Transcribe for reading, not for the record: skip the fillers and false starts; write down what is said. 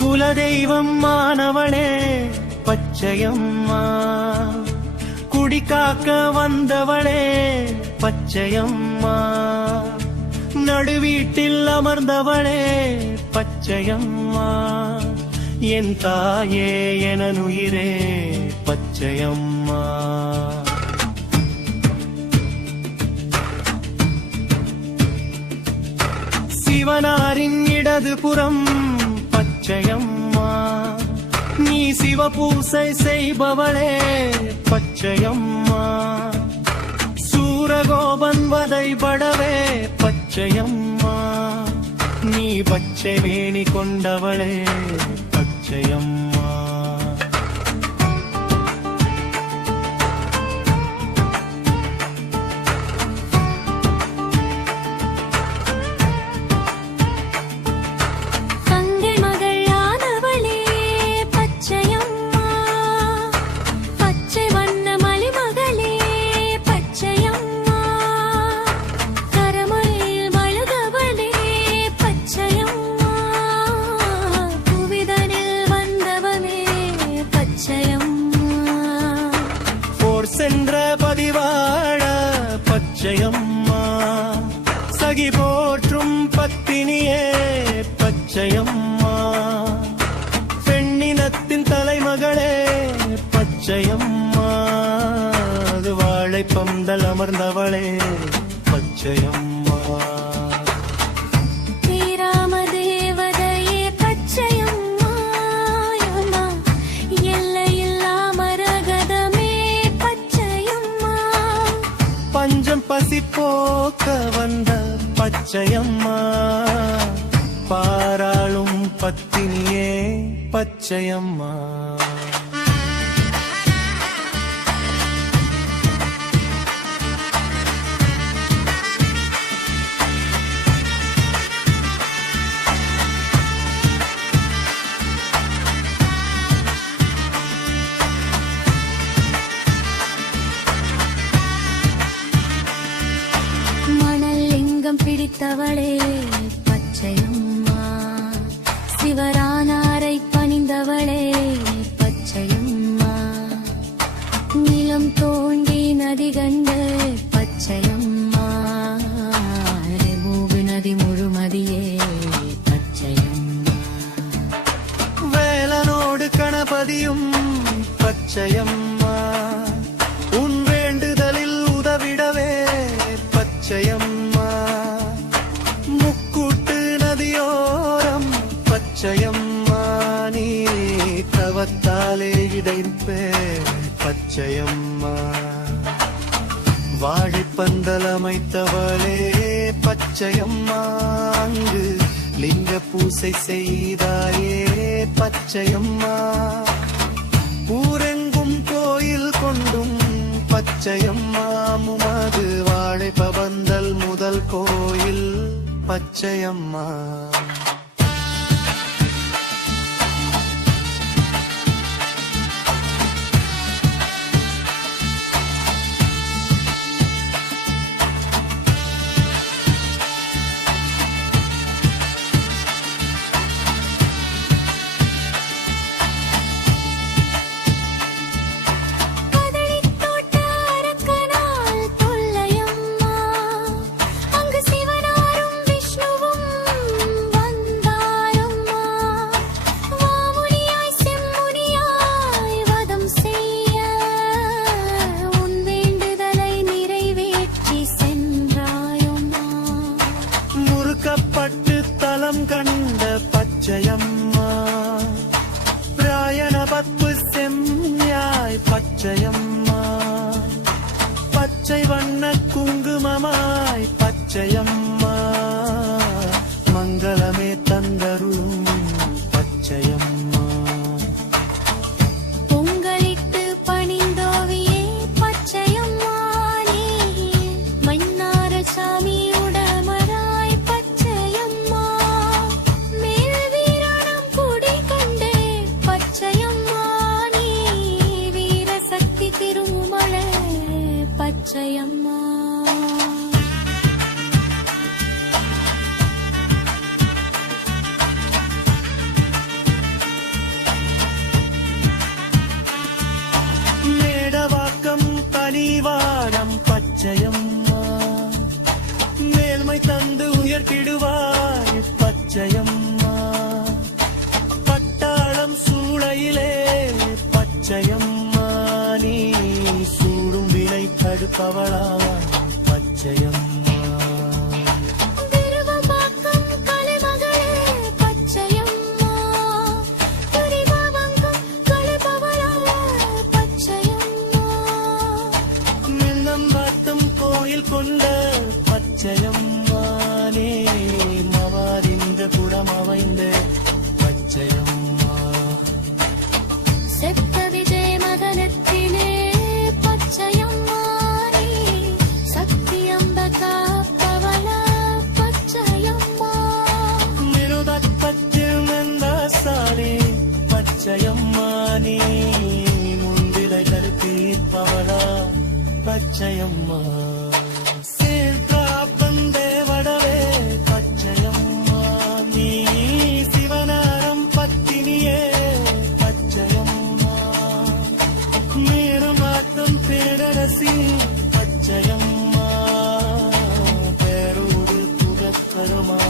குலதெய்வம் மானவளே பச்சையம்மா, குடிகாக்க வந்தவளே பச்சையம்மா, நடுவீட்டில் அமர்ந்தவளே பச்சையம்மா, என் தாயே எனனுயிரே பச்சையம்மா. சிவனாரின் இடதுபுறம் பச்சையம்மா, நீ சிவபூசை செய்பவளே பச்சையம்மா, சூரகோபன் வதைபடவே பச்சையம்மா, நீ பச்சை வேணி கொண்டவளே பச்சையம்மா. சென்ற பதிவாழ பச்சையம்மா, சகி போற்றும் பத்தினியே பச்சையம்மா, பெண்ணினத்தின் தலைமகளே பச்சையம்மா, அது வாழை பந்தல் அமர்ந்தவளே பச்சையம்மா. பஞ்சம் பசி போக்க வந்த பச்சையம்மா, பாராளும் பத்தினியே பச்சையம்மா. பிடித்தவளே பச்சையம்மா, சிவரானாரை பணிந்தவளே பச்சையம்மா, நிலம் தோண்டி நதி கண்ட பச்சையம்மா, மூகு நதி முழுமதியே பச்சையம்மா, வேலனோடு கணபதியும் பச்சையம்மா, உன் வேண்டுதலில் உதவிடவே பச்சையம்மா, பச்சையம்மா, நீ தவத்தாலே இடைப்பே பச்சையம்மா, வாழைப்பந்தல் அமைத்தவளே பச்சையம்மா, அங்கு லிங்க பூசை செய்தாயே பச்சையம்மா, ஊரெங்கும் கோயில் கொண்டும் பச்சையம்மா, முமது வாழைப்பந்தல் முதல் கோயில் பச்சையம்மா. பட்டு தலம் கண்ட பச்சையம்மா, பிராயண பத்து செம்யாய் பச்சையம்மா, பச்சை வண்ண குங்குமமாய் பச்சையம்மா, மங்களமே தந்தருளும் பச்சையம்மா, பொங்கலிட்டு பணிந்தோவியே பச்சையம்மா, நீ மன்னார சாமி பச்சையம்மா. தீர்ப்பவளா பச்சையம்மா. திருவம்பாக்கம் கலைமகளே பச்சையம்மா, துரிபவங்கம் கலைபவளா பச்சையம்மா, மின்னம்பாட்டம் கோயில் கொண்ட பச்சையம்மா நீ மவாரிந்த குடமவைந்த பச்சையம்மா. செப்த விஜய மதனத்திலே பச்சையம்மா நீ சக்தியம்ப காப்பவளா பச்சையம்மா, நிருதப்பத்தில் நந்தாசாலே பச்சையம்மா நீ முந்திரைகள் தீர்ப்பவளா பச்சையம்மா. தேவடவே பச்சையம்மா நீ சிவனாரம் பத்தினியே பச்சையம்மா. மேருமாட்டம் பேரரசி பச்சையம்மா, பேரூரு புகத்தருமா